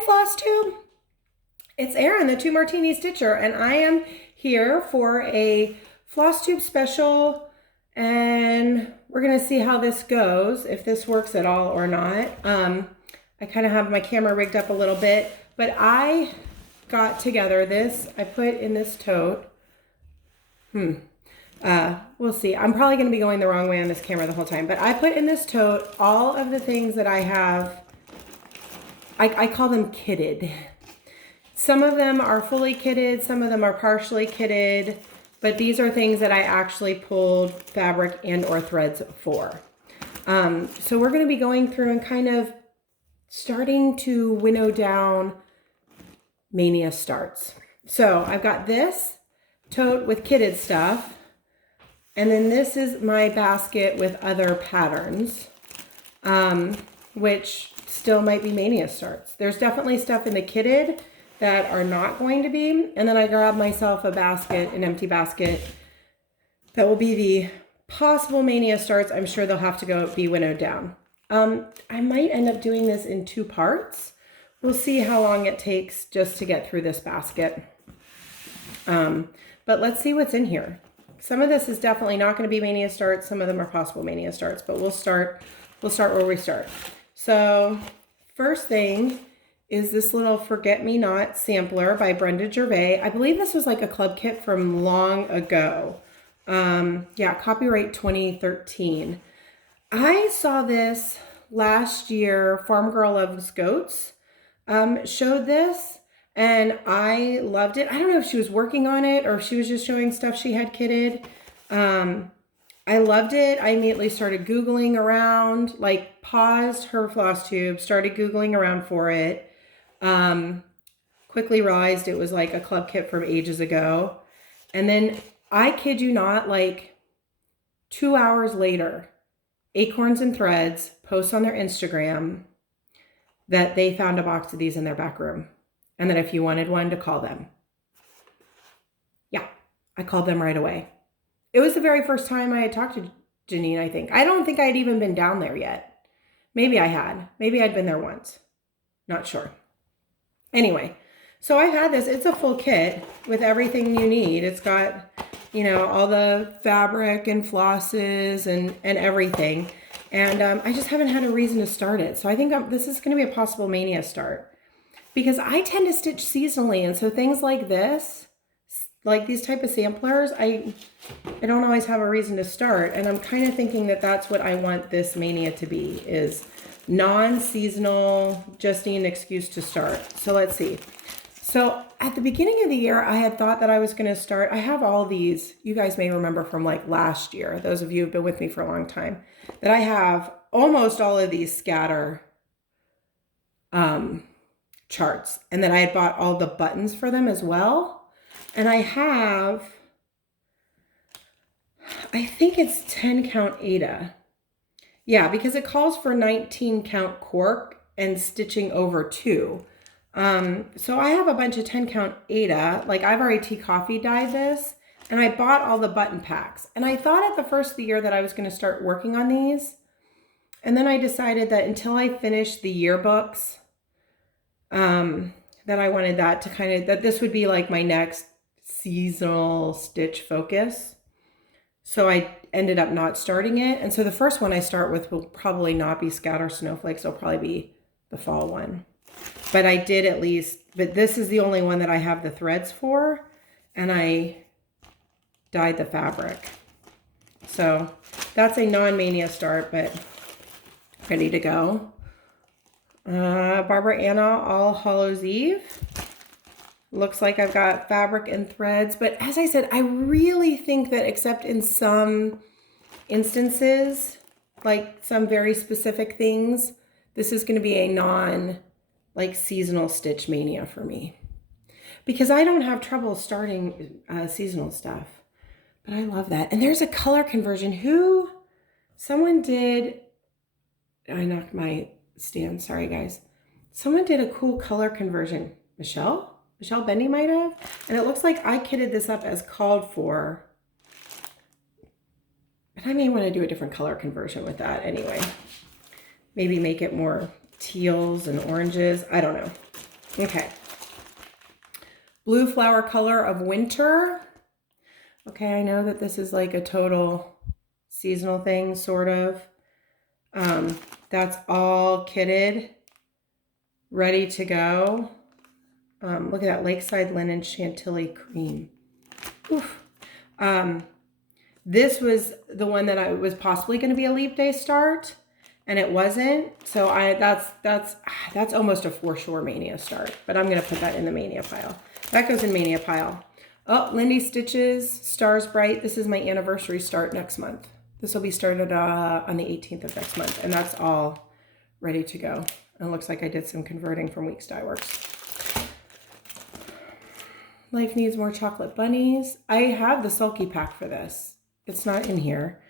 Hi Flosstube, it's Erin, the Two Martini Stitcher, and I am here for a Flosstube special, and we're gonna see how this goes, if this works at all or not. I kind of have my camera rigged up a little bit, but I got together this, I put in this tote. We'll see. I'm probably gonna be going the wrong way on this camera the whole time, but I put in this tote all of the things that I have. I call them kitted. Some of them are fully kitted, some of them are partially kitted, but these are things that I actually pulled fabric and or threads for. So we're going to be going through and kind of starting to winnow down Maynia starts. So I've got this tote with kitted stuff, and then this is my basket with other patterns, which still might be Maynia starts. There's definitely stuff in the kitted that are not going to be. And then I grabbed myself a basket, an empty basket, that will be the possible Maynia starts. I'm sure they'll have to be winnowed down. I might end up doing this in 2 parts. We'll see how long it takes just to get through this basket. But let's see what's in here. Some of this is definitely not going to be Maynia starts. Some of them are possible Maynia starts, but we'll start where we start. So first thing is this little Forget Me Not sampler by Brenda Gervais. I believe this was like a club kit from long ago. Yeah, copyright 2013. I saw this last year. Farm Girl Loves Goats showed this, and I loved it. I don't know if she was working on it or if she was just showing stuff she had kitted. I loved it. I immediately started Googling around, like paused her floss tube, started Googling around for it. Quickly realized it was like a club kit from ages ago. And then I kid you not, like 2 hours later, Acorns and Threads posts on their Instagram that they found a box of these in their back room, and that if you wanted one, to call them. Yeah, I called them right away. It was the very first time I had talked to Janine, I think. I don't think I had even been down there yet. Maybe I had. Maybe I'd been there once. Not sure. Anyway, so I had this. It's a full kit with everything you need. It's got, you know, all the fabric and flosses and everything. And I just haven't had a reason to start it. So I think this is going to be a possible Maynia start. Because I tend to stitch seasonally. And so things like this, like these type of samplers, I don't always have a reason to start. And I'm kind of thinking that that's what I want this Maynia to be, is non-seasonal, just need an excuse to start. So let's see. So at the beginning of the year, I had thought that I was going to start. I have all these, you guys may remember from like last year, those of you who've been with me for a long time, that I have almost all of these scatter charts, and then I had bought all the buttons for them as well. And I have, I think it's 10 count Aida. Yeah, because it calls for 19 count cork and stitching over 2. So I have a bunch of 10 count Aida. Like I've already tea coffee dyed this, and I bought all the button packs. And I thought at the first of the year that I was going to start working on these. And then I decided that until I finished the yearbooks, that I wanted that to kind of, that this would be like my next seasonal stitch focus. So I ended up not starting it. And so the first one I start with will probably not be Scatter Snowflakes. It'll probably be the fall one. But I did at least, but this is the only one that I have the threads for, and I dyed the fabric. So that's a non-Maynia start, but ready to go. Barbara Anna, All Hallows Eve. Looks like I've got fabric and threads, but as I said, I really think that except in some instances, like some very specific things, this is going to be a like seasonal stitch Maynia for me, because I don't have trouble starting seasonal stuff, but I love that. And there's a color conversion. Someone did, I knocked my stand, sorry guys. Someone did a cool color conversion. Michelle Bendy might have, and it looks like I kitted this up as called for, but I may want to do a different color conversion with that anyway. Maybe make it more teals and oranges, I don't know. Okay. Blue Flower Color of Winter. Okay, I know that this is like a total seasonal thing, sort of. That's all kitted, ready to go. Look at that, Lakeside Linen Chantilly Cream. Oof. This was the one that I was possibly going to be a leap day start, and it wasn't. So that's almost a for sure Mania start, but I'm going to put that in the Mania pile. That goes in Mania pile. Oh, Lindy Stitches, Stars Bright. This is my anniversary start next month. This will be started on the 18th of next month, and that's all ready to go. It looks like I did some converting from Weeks Dye Works. Life Needs More Chocolate Bunnies. I have the Sulky pack for this. It's not in here,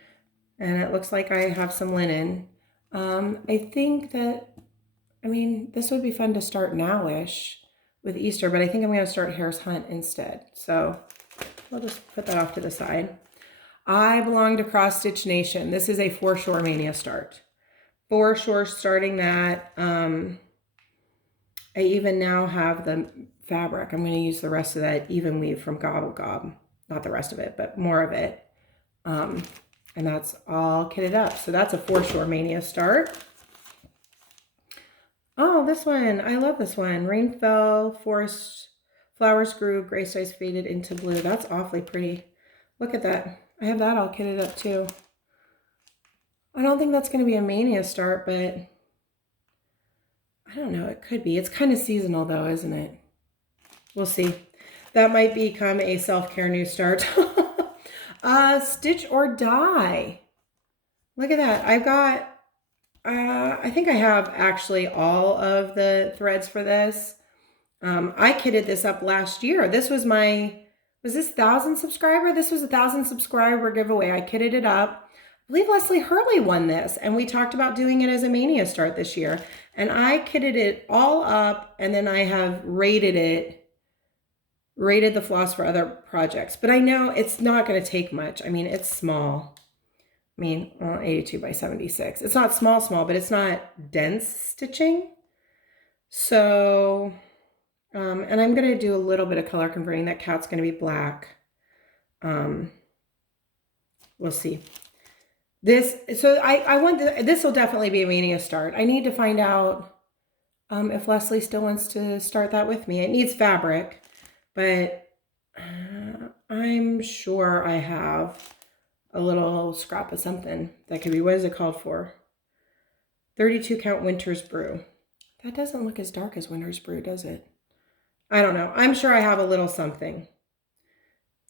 and it looks like I have some linen. I think that, I mean, this would be fun to start now-ish with Easter, but I think I'm going to start Hare's Hunt instead. So I'll just put that off to the side. I Belong to Cross Stitch Nation. This is a for sure Mania start. For sure starting that. I even now have the fabric. I'm going to use the rest of that even weave from Gobble Gob. Not the rest of it, but more of it. And that's all kitted up. So that's a for sure Mania start. Oh, this one. I love this one. Rain Fell, Forest, Flowers Grew, Gray Skies Faded into Blue. That's awfully pretty. Look at that. I have that all kitted up too. I don't think that's going to be a Mania start, but I don't know. It could be. It's kind of seasonal though, isn't it? We'll see. That might become a self-care new start. Stitch or Die. Look at that. I've got, I think I have actually all of the threads for this. I kitted this up last year. This was my, was this 1,000 subscriber? This was a 1,000 subscriber giveaway. I kitted it up. I believe Leslie Hurley won this, and we talked about doing it as a Mania start this year. And I kitted it all up, and then I have rated the floss for other projects. But I know it's not going to take much. I mean, it's small. I mean, well, 82 by 76. It's not small, but it's not dense stitching. So, and I'm going to do a little bit of color converting. That cat's going to be black. We'll see. So I want this will definitely be a Mania start. I need to find out if Leslie still wants to start that with me. It needs fabric, but I'm sure I have a little scrap of something that could be, what is it called for? 32 count Winter's Brew. That doesn't look as dark as Winter's Brew, does it? I don't know. I'm sure I have a little something.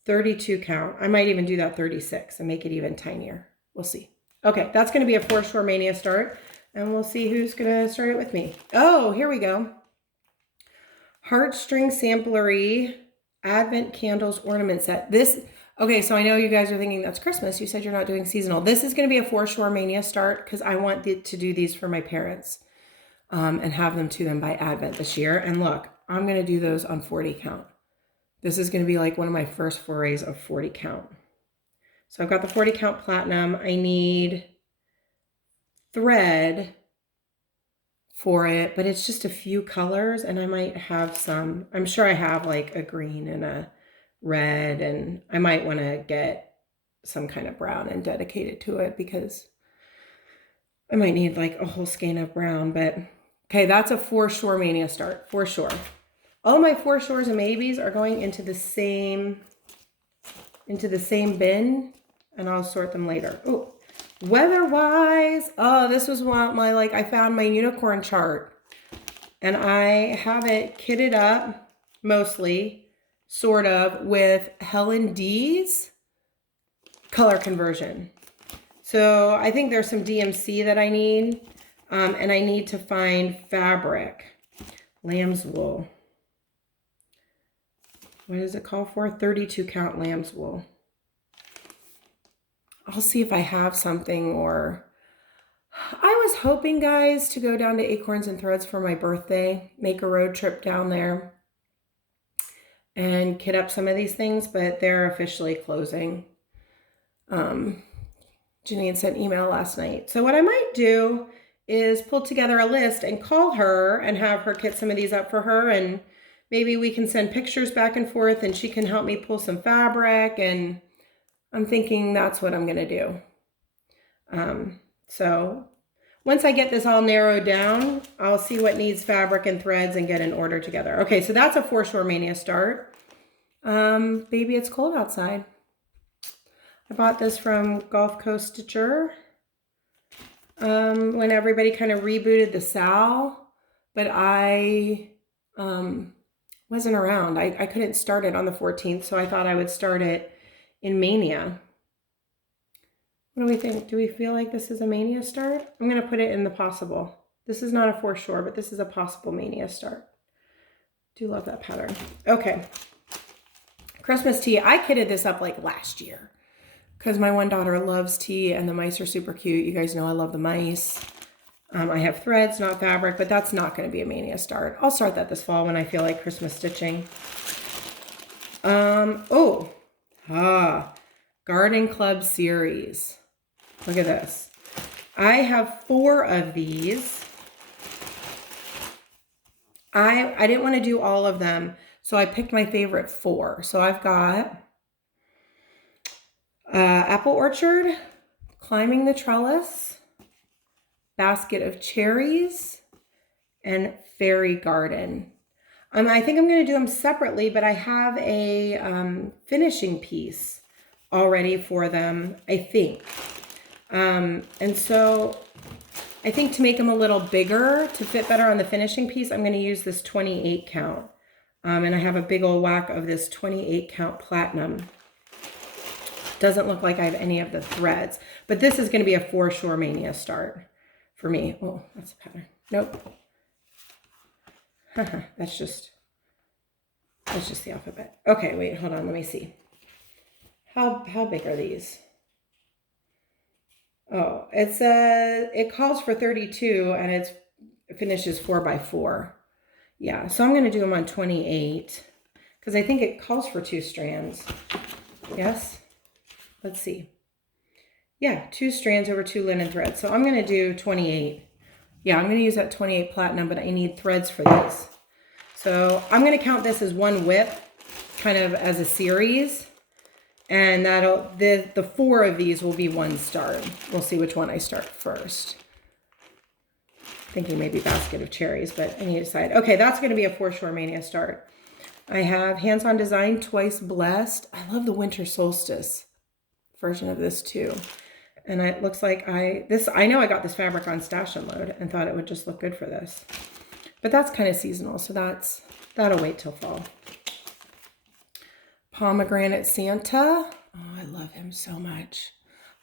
32 count. I might even do that 36 and make it even tinier. We'll see. Okay, that's going to be a for sure Mania start, and we'll see who's going to start it with me. Oh, here we go. Heartstring Samplery Advent Candles Ornament Set. This, okay, so I know you guys are thinking that's Christmas. You said you're not doing seasonal. This is going to be a for sure Mania start because I want to do these for my parents and have them to them by Advent this year. And look, I'm going to do those on 40 count. This is going to be like one of my first forays of 40 count. So I've got the 40 count platinum. I need thread for it, but it's just a few colors, and I might have some, I'm sure I have like a green and a red, and I might want to get some kind of brown and dedicate it to it because I might need like a whole skein of brown. But okay, that's a for sure Mania start, for sure. All my for sures and maybes are going into the same bin, and I'll sort them later. Oh, weather-wise, oh, this was one my, like, I found my unicorn chart, and I have it kitted up mostly, sort of, with Helen D's color conversion. So I think there's some DMC that I need, and I need to find fabric. Lamb's wool. What does it call for? 32 count lamb's wool. I'll see if I have something, or I was hoping, guys, to go down to Acorns and Threads for my birthday, make a road trip down there and kit up some of these things, but they're officially closing. Janine sent an email last night. So what I might do is pull together a list and call her and have her kit some of these up for her, and maybe we can send pictures back and forth and she can help me pull some fabric, and I'm thinking that's what I'm gonna do. So once I get this all narrowed down, I'll see what needs fabric and threads and get an order together. Okay, so that's a Foreshore Mania start. Baby, it's cold outside. I bought this from Gulf Coast Stitcher when everybody kind of rebooted the Sal, but I wasn't around. I couldn't start it on the 14th, so I thought I would start it in Maynia. What do we think? Do we feel like this is a Maynia start? I'm going to put it in the possible. This is not a Foreshore, but this is a possible Maynia start. Do love that pattern. Okay. Christmas tea. I kitted this up like last year because my one daughter loves tea and the mice are super cute. You guys know I love the mice. I have threads, not fabric, but that's not going to be a Maynia start. I'll start that this fall when I feel like Christmas stitching. Garden Club series. Look at this. I have 4 of these. I didn't want to do all of them, so I picked my favorite 4. So I've got Apple Orchard, Climbing the Trellis, Basket of Cherries, and Fairy Garden. I think I'm going to do them separately, but I have a finishing piece already for them, I think. And so I think to make them a little bigger, to fit better on the finishing piece, I'm going to use this 28 count. And I have a big old whack of this 28 count platinum. Doesn't look like I have any of the threads, but this is going to be a Foreshore Mania start for me. Oh, that's a pattern. Nope. That's just the alphabet. Okay, wait, hold on. Let me see. How big are these? Oh, it calls for 32 and it finishes 4x4. Yeah, so I'm going to do them on 28 because I think it calls for 2 strands. Yes? Let's see. Yeah, 2 strands over 2 linen threads. So I'm going to do 28. Yeah, I'm going to use that 28 platinum, but I need threads for these. So I'm going to count this as one whip, kind of as a series. And that'll, the 4 of these will be one start. We'll see which one I start first. Thinking maybe Basket of Cherries, but I need to decide. Okay, that's going to be a Foreshore Mania start. I have Hands-On Design, Twice Blessed. I love the Winter Solstice version of this too. And it looks like I know I got this fabric on Stash and Load and thought it would just look good for this. But that's kind of seasonal, so that'll wait till fall. Pomegranate Santa. Oh, I love him so much.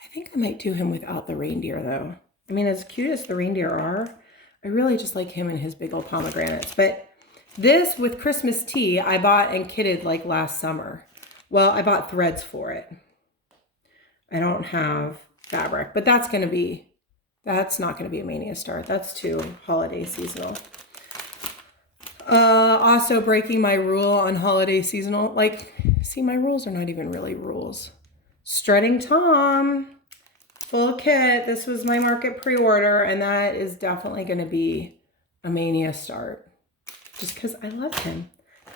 I think I might do him without the reindeer though. I mean, as cute as the reindeer are, I really just like him and his big old pomegranates. But this with Christmas tea, I bought and kitted like last summer. Well, I bought threads for it. I don't have fabric, but that's not going to be a Mania start. That's too holiday seasonal. Also breaking my rule on holiday seasonal. Like, see, my rules are not even really rules. Strutting Tom, full kit. This was my market pre-order, and that is definitely going to be a Mania start. Just because I love him.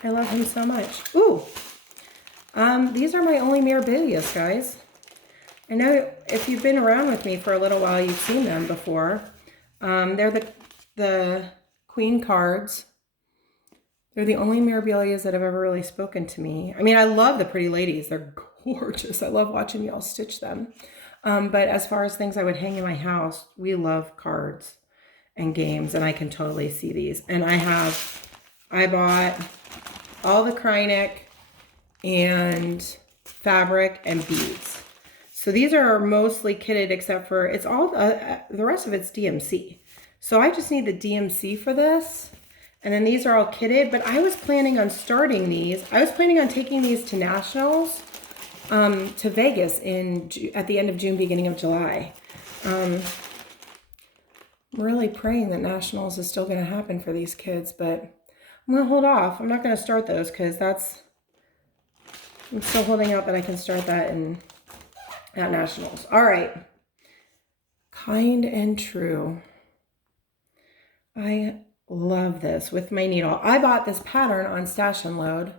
I love him so much. Ooh. These are my only Mirabilias, guys. I know if you've been around with me for a little while, you've seen them before. They're the Queen cards. They're the only Mirabilias that have ever really spoken to me. I mean, I love the Pretty Ladies. They're gorgeous. I love watching y'all stitch them. But as far as things I would hang in my house, we love cards and games, and I can totally see these. And I bought all the Krynic and fabric and beads. So these are mostly kitted except for, it's all, the rest of it's DMC. So I just need the DMC for this. And then these are all kitted, but I was planning on starting these. I was planning on taking these to Nationals, to Vegas at the end of June, beginning of July. I'm really praying that Nationals is still going to happen for these kids, but I'm going to hold off. I'm not going to start those because I'm still holding out that I can start that at Nationals. All right. Kind and True. I love this with my needle. I bought this pattern on Stash and Load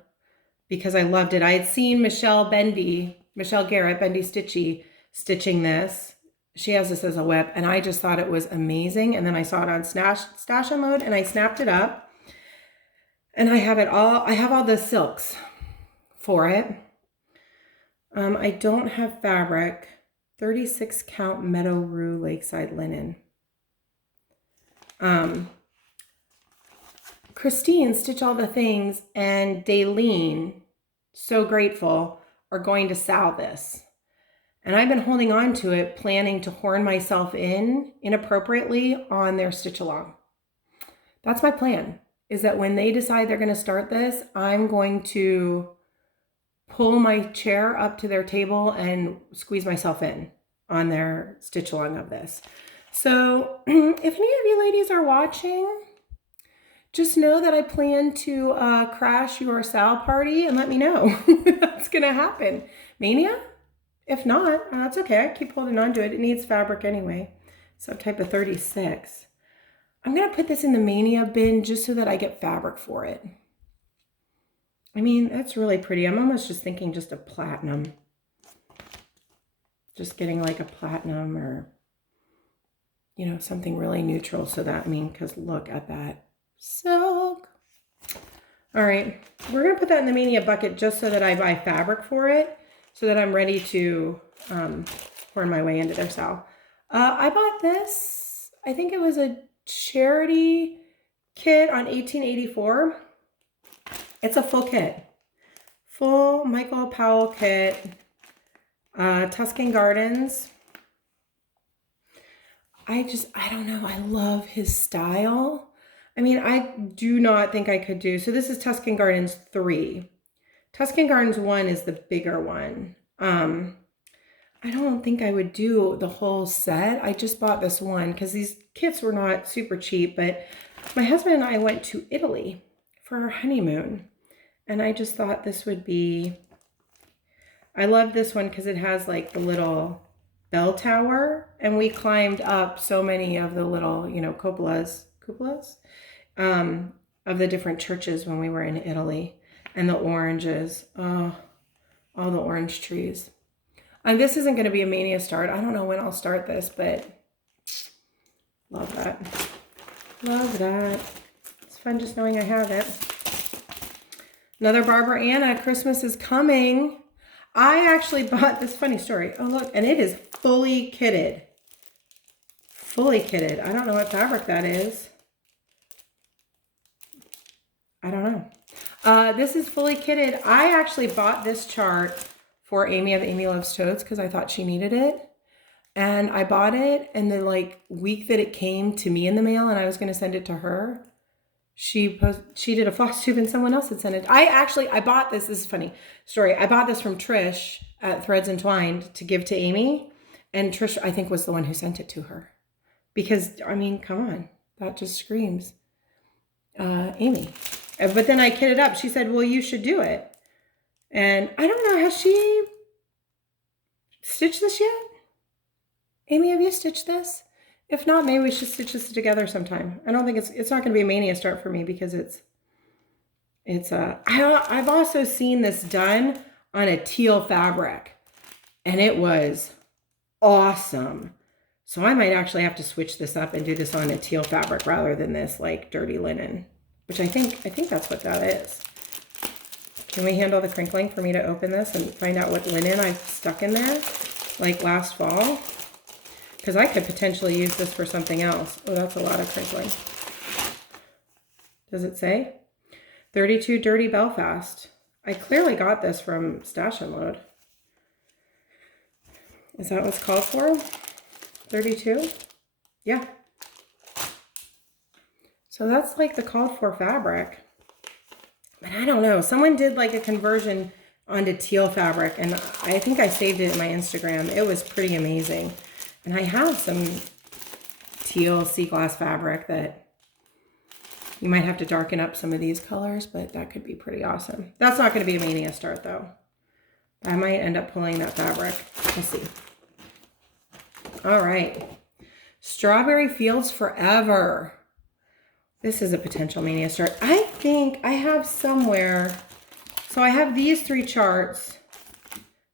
because I loved it. I had seen Michelle Garrett, Bendy Stitchy, stitching this. She has this as a whip, and I just thought it was amazing. And then I saw it on Stash and Load, and I snapped it up. And I have it all. I have all the silks for it. I don't have fabric. 36 count Meadow Rue Lakeside linen. Christine, Stitch All the Things, and Daylene, so grateful, are going to sow this. And I've been holding on to it, planning to horn myself in inappropriately on their stitch along. That's my plan, is that when they decide they're going to start this, I'm going to pull my chair up to their table and squeeze myself in on their stitch along of this. So if any of you ladies are watching, just know that I plan to crash your Sal party and let me know that's going to happen. Mania? If not, that's okay. I keep holding on to it. It needs fabric anyway. Subtype of 36. I'm going to put this in the Mania bin just so that I get fabric for it. I mean, that's really pretty. I'm almost just thinking just a platinum. Just getting like a platinum or, you know, something really neutral. So that, I mean, because look at that silk. All right, we're going to put that in the Mania bucket just so that I buy fabric for it, so that I'm ready to horn my way into their sow. I bought this, I think it was a charity kit on 1884. It's a full kit. Full Michael Powell kit. Tuscan Gardens. I don't know. I love his style. I mean, I do not think I could do. So this is Tuscan Gardens 3. Tuscan Gardens 1 is the bigger one. I don't think I would do the whole set. I just bought this one because these kits were not super cheap. But my husband and I went to Italy for our honeymoon. And I just thought this would be... I love this one because it has like the little bell tower. And we climbed up so many of the little, you know, cupolas of the different churches when we were in Italy. And the oranges, oh, all the orange trees. And this isn't going to be a Mania start. I don't know when I'll start this, but love that. Love that. It's fun just knowing I have it. Another Barbara Anna, Christmas is coming. I actually bought this funny story. Oh, look, and it is fully kitted. Fully kitted. I don't know what fabric that is. I don't know. This is fully kitted. I actually bought this chart for Amy of Amy Loves Toads because I thought she needed it. And I bought it, and the like week that it came to me in the mail and I was going to send it to her, she did a floss tube and someone else had sent it. I bought this. This is a funny story. I bought this from Trish at Threads Entwined to give to Amy. And Trish, I think, was the one who sent it to her. Because, I mean, come on. That just screams Amy. But then I kitted up. She said, well, you should do it. And I don't know, has she stitched this yet? Amy, have you stitched this? If not, maybe we should stitch this together sometime. I don't think it's not going to be a Mania start for me because I've also seen this done on a teal fabric and it was awesome. So I might actually have to switch this up and do this on a teal fabric rather than this like dirty linen, which I think that's what that is. Can we handle the crinkling for me to open this and find out what linen I've stuck in there like last fall? Because I could potentially use this for something else. Oh, that's a lot of crinkling. Does it say? 32 Dirty Belfast. I clearly got this from Stash and Load. Is that what's called for? 32? Yeah. So that's like the called for fabric. But I don't know. Someone did like a conversion onto teal fabric, and I think I saved it in my Instagram. It was pretty amazing. And I have some teal sea glass fabric that you might have to darken up some of these colors, but that could be pretty awesome. That's not going to be a Mania start though. I might end up pulling that fabric. We'll see. All right. Strawberry Fields Forever. This is a potential mania start. I think I have somewhere, so I have these 3 charts.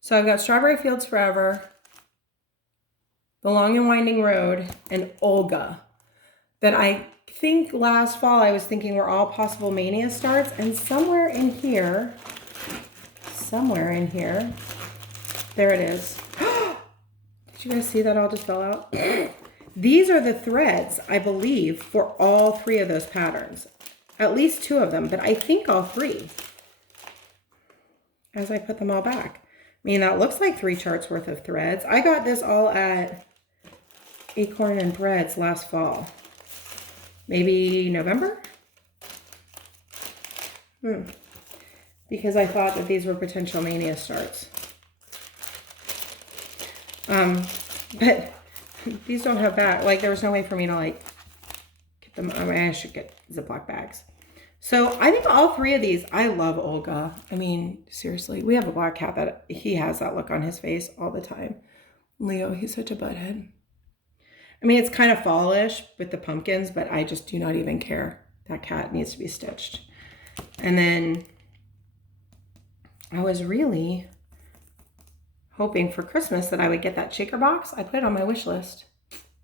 So I've got Strawberry Fields Forever, The Long and Winding Road, and Olga. That I think last fall I was thinking were all possible mania starts, and somewhere in here, there it is. Did you guys see that all just fell out? These are the threads, I believe, for all 3 of those patterns. At least 2 of them, but I think all 3. As I put them all back. I mean, that looks like 3 charts worth of threads. I got this all at Acorn and Threads last fall. Maybe November? Because I thought that these were potential mania starts. But these don't have back. Like, there was no way for me to, like, get them. I mean, I should get Ziploc bags. So I think all 3 of these, I love Olga. I mean, seriously, we have a black cat that he has that look on his face all the time. Leo, he's such a butthead. I mean, it's kind of fallish with the pumpkins, but I just do not even care. That cat needs to be stitched. And then I was really hoping for Christmas that I would get that shaker box. I put it on my wish list.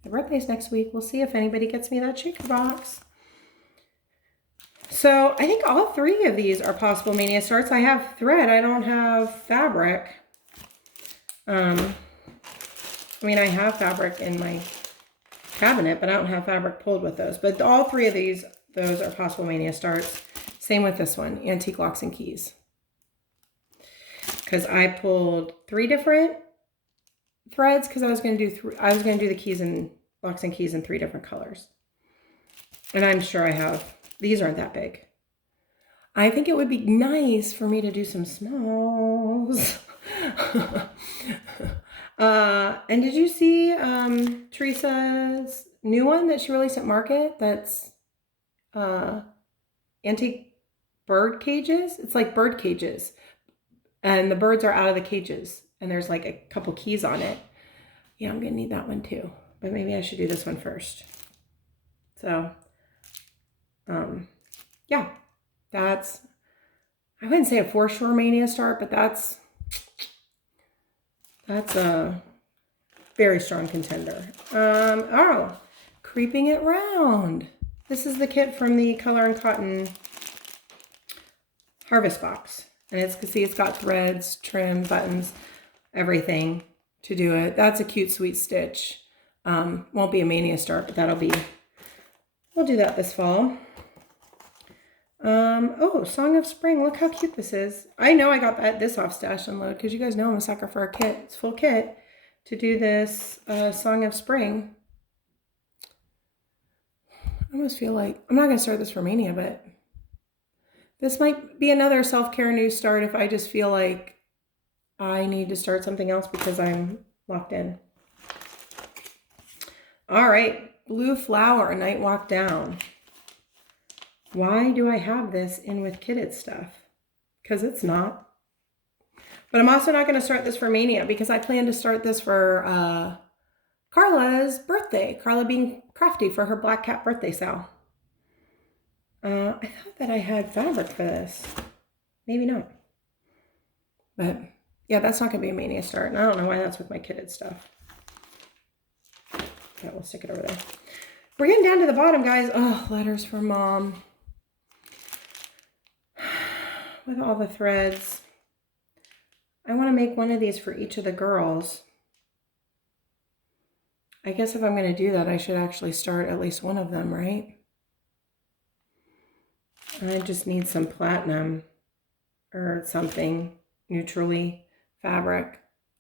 My birthday's next week. We'll see if anybody gets me that shaker box. So I think all 3 of these are possible mania starts. I have thread. I don't have fabric. I mean, I have fabric in my cabinet, but I don't have fabric pulled with those. But all 3 of these, those are possible mania starts. Same with this one, Antique Locks and Keys. Because I pulled 3 different threads because I was going to do the keys and locks and keys in 3 different colors. And I'm sure I have. These aren't that big. I think it would be nice for me to do some smalls. And did you see Teresa's new one that she released at Market? That's antique bird cages. It's like bird cages. And the birds are out of the cages. And there's like a couple keys on it. Yeah, I'm going to need that one too. But maybe I should do this one first. So, yeah, that's, I wouldn't say a for sure mania start, but that's a very strong contender. Oh, Creeping It Round. This is the kit from the Color and Cotton Harvest Box. And it's got threads, trim, buttons, everything to do it. That's a cute, sweet stitch. Won't be a mania start, but we'll do that this fall. Oh, Song of Spring. Look how cute this is. I know I got this off Stash and Load because you guys know I'm a sucker for a kit. It's full kit to do this Song of Spring. I almost feel like, I'm not going to start this for Mania, but this might be another self-care new start if I just feel like I need to start something else because I'm locked in. All right, Blue Flower, Night Walk Down. Why do I have this in with kitted stuff? Because it's not. But I'm also not going to start this for Mania because I plan to start this for Carla's birthday. Carla being crafty for her Black Cat birthday sale. I thought that I had fabric for this. Maybe not. But yeah, that's not going to be a Mania start. And I don't know why that's with my kitted stuff. Yeah, we'll stick it over there. We're getting down to the bottom, guys. Oh, letters from Mom. With all the threads. I want to make one of these for each of the girls. I guess if I'm going to do that, I should actually start at least one of them, right? I just need some platinum or something neutrally fabric.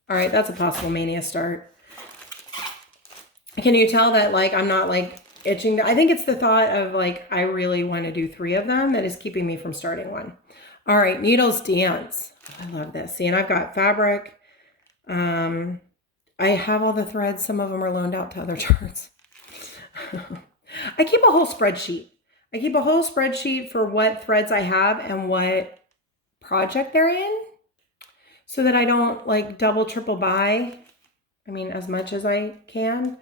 All right, that's a possible Mania start. Can you tell that like I'm not like itching? I think it's the thought of like I really want to do 3 of them that is keeping me from starting one. All right, Needles Dance. I love this. See, and I've got fabric. I have all the threads. Some of them are loaned out to other charts. I keep a whole spreadsheet. I keep a whole spreadsheet for what threads I have and what project they're in so that I don't like double, triple buy. I mean, as much as I can.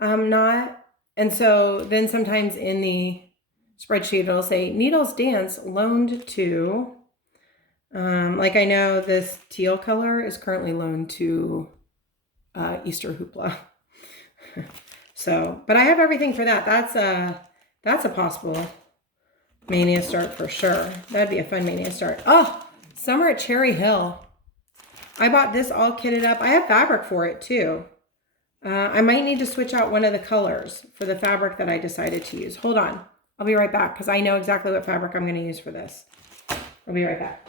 And so then sometimes in the spreadsheet, it'll say Needles Dance loaned to, like I know this teal color is currently loaned to Easter Hoopla. So, but I have everything for that. That's a possible Mania start for sure. That'd be a fun Mania start. Oh, Summer at Cherry Hill. I bought this all kitted up. I have fabric for it too. I might need to switch out one of the colors for the fabric that I decided to use. Hold on. I'll be right back because I know exactly what fabric I'm going to use for this. I'll be right back.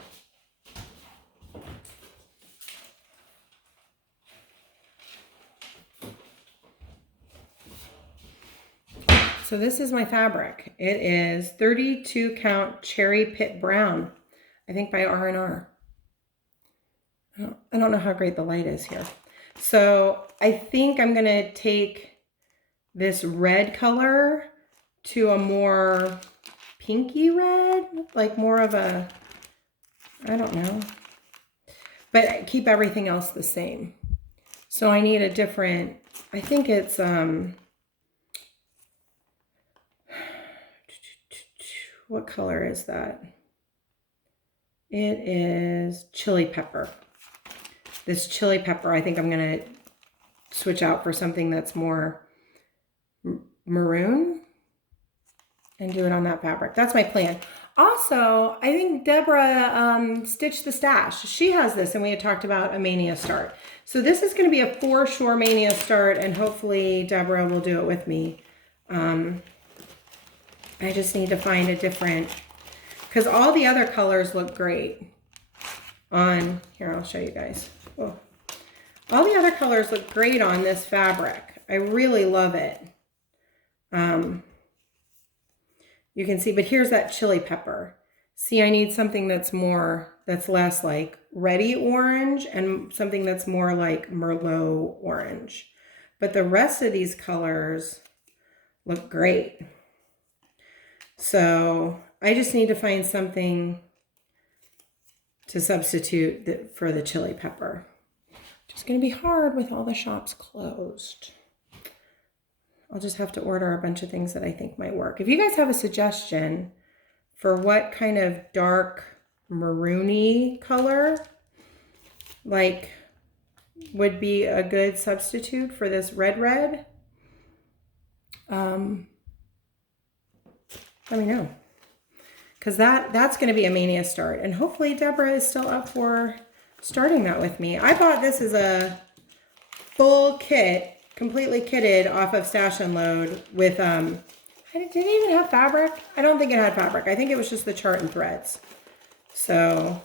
So this is my fabric. It is 32 count Cherry Pit Brown, I think by R&R. I don't know how great the light is here. So I think I'm going to take this red color to a more pinky red, like more of a, I don't know, but keep everything else the same. So I need a different, I think it's, what color is that? It is chili pepper. This chili pepper, I think I'm going to switch out for something that's more maroon and do it on that fabric. That's my plan. Also, I think Deborah stitched the stash. She has this, and we had talked about a Mania start. So this is going to be a for sure Mania start, and hopefully Deborah will do it with me. I just need to find a different, because all the other colors look great on, here, I'll show you guys. Oh. All the other colors look great on this fabric. I really love it. You can see, but here's that chili pepper. See, I need something that's less like reddy orange and something that's more like Merlot orange. But the rest of these colors look great. So I just need to find something to substitute for the chili pepper. It's going to be hard with all the shops closed. I'll just have to order a bunch of things that I think might work. If you guys have a suggestion for what kind of dark maroony color like would be a good substitute for this red, let me know. Because that's going to be a Mania start. And hopefully Deborah is still up for starting that with me. I bought this as a full kit, completely kitted off of Stash Unload with, did it even have fabric? I don't think it had fabric. I think it was just the chart and threads. So,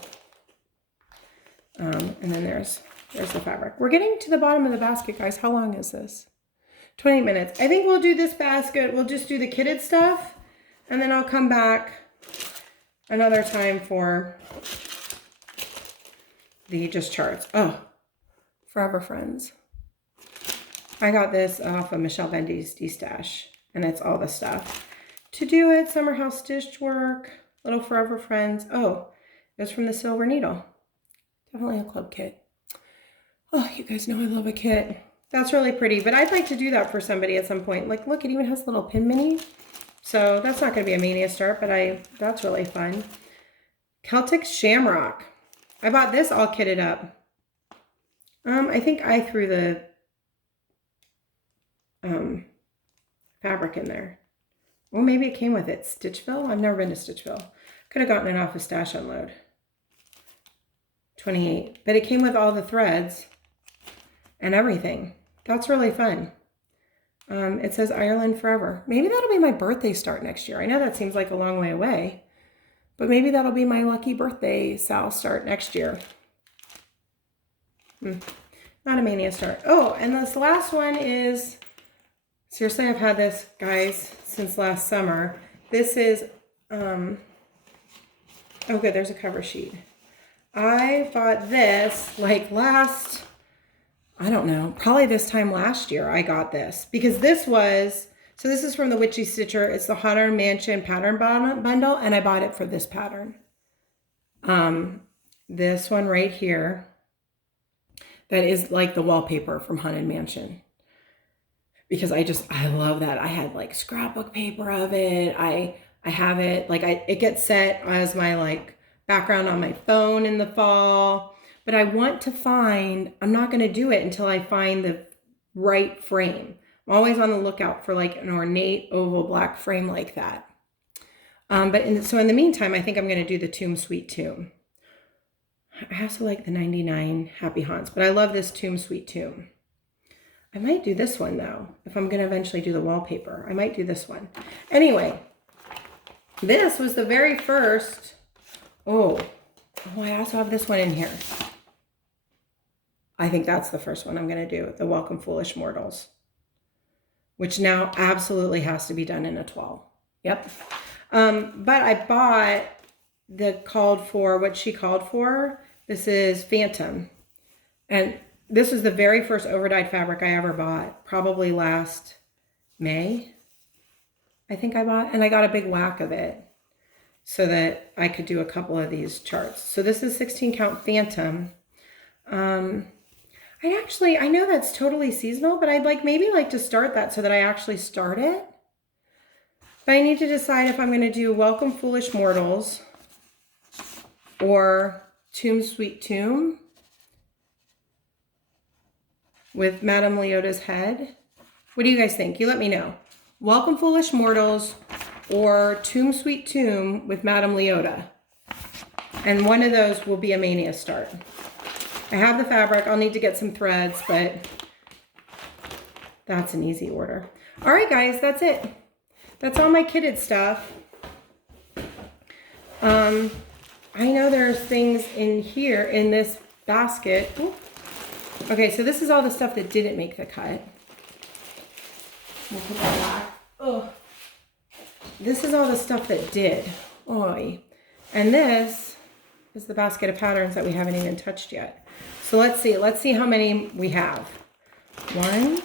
and then there's the fabric. We're getting to the bottom of the basket, guys. How long is this? 20 minutes. I think we'll do this basket. We'll just do the kitted stuff. And then I'll come back another time for the just charts. Oh, Forever Friends. I got this off of Michelle Bendy's D-Stash, and it's all the stuff to do it. Summer House Stitchwork, little Forever Friends. Oh, it was from the Silver Needle. Definitely a club kit. Oh, you guys know I love a kit. That's really pretty, but I'd like to do that for somebody at some point. Like, look, it even has a little pin mini. So that's not going to be a Mania start, but that's really fun. Celtic Shamrock. I bought this all kitted up. I think I threw the fabric in there. Well, maybe it came with it. Stitchville? I've never been to Stitchville. Could have gotten it off of Stash Unload. 28. But it came with all the threads and everything. That's really fun. It says Ireland Forever. Maybe that'll be my birthday start next year. I know that seems like a long way away, but maybe that'll be my lucky birthday Sal start next year. Not a Mania start. Oh, and this last one is, seriously, I've had this, guys, since last summer. This is, oh good, there's a cover sheet. I bought this like last, I don't know, probably this time last year I got this. Because this was, so this is from the Witchy Stitcher. It's the Haunted Mansion pattern bundle, and I bought it for this pattern. This one right here. That is like the wallpaper from Haunted Mansion. Because I love that. I had like scrapbook paper of it. I I have it, like it gets set as my like background on my phone in the fall, but I want to find, I'm not going to do it until I find the right frame. I'm always on the lookout for like an ornate oval black frame like that. So in the meantime, I think I'm going to do the Tomb Sweet Tomb. I also like the 99 Happy Haunts, but I love this Tomb Sweet Tomb. I might do this one though. If I'm going to eventually do the wallpaper, I might do this one. Anyway, this was the very first. Oh, I also have this one in here. I think that's the first one I'm going to do, the Welcome Foolish Mortals, which now absolutely has to be done in a 12. Yep. But I bought what she called for. This is Phantom. And this is the very first overdyed fabric I ever bought, probably last May, I think I bought. And I got a big whack of it so that I could do a couple of these charts. So this is 16 count Phantom. I know that's totally seasonal, but I'd maybe like to start that so that I actually start it. But I need to decide if I'm going to do Welcome Foolish Mortals or Tomb Sweet Tomb with Madame Leota's head. What do you guys think? You let me know. Welcome Foolish Mortals or Tomb Sweet Tomb with Madame Leota. And one of those will be a Mania start. I have the fabric. I'll need to get some threads, but that's an easy order. All right, guys, that's it. That's all my kitted stuff. I know there's things in here in this basket. Ooh. Okay, so this is all the stuff that didn't make the cut. We'll put that back. Oh, this is all the stuff that did. Oy. And this is the basket of patterns that we haven't even touched yet. So let's see how many we have. 1,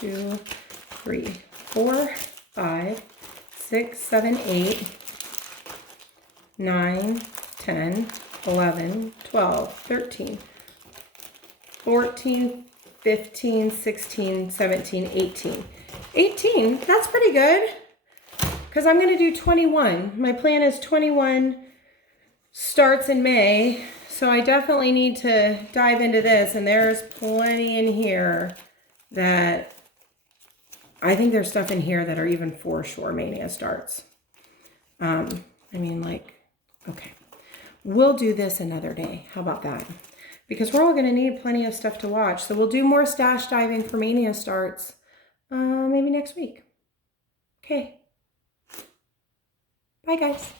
2, 3, 4, 5, 6, 7, 8, 9, 10, 11, 12, 13, 14, 15, 16, 17, 18. 18, that's pretty good. Because I'm going to do 21. My plan is 21 starts in May. So I definitely need to dive into this. And there's plenty in here that I think there's stuff in here that are even for sure Mania starts. Okay. We'll do this another day. How about that? Because we're all going to need plenty of stuff to watch. So we'll do more stash diving for Mania starts maybe next week. Okay. Bye, guys.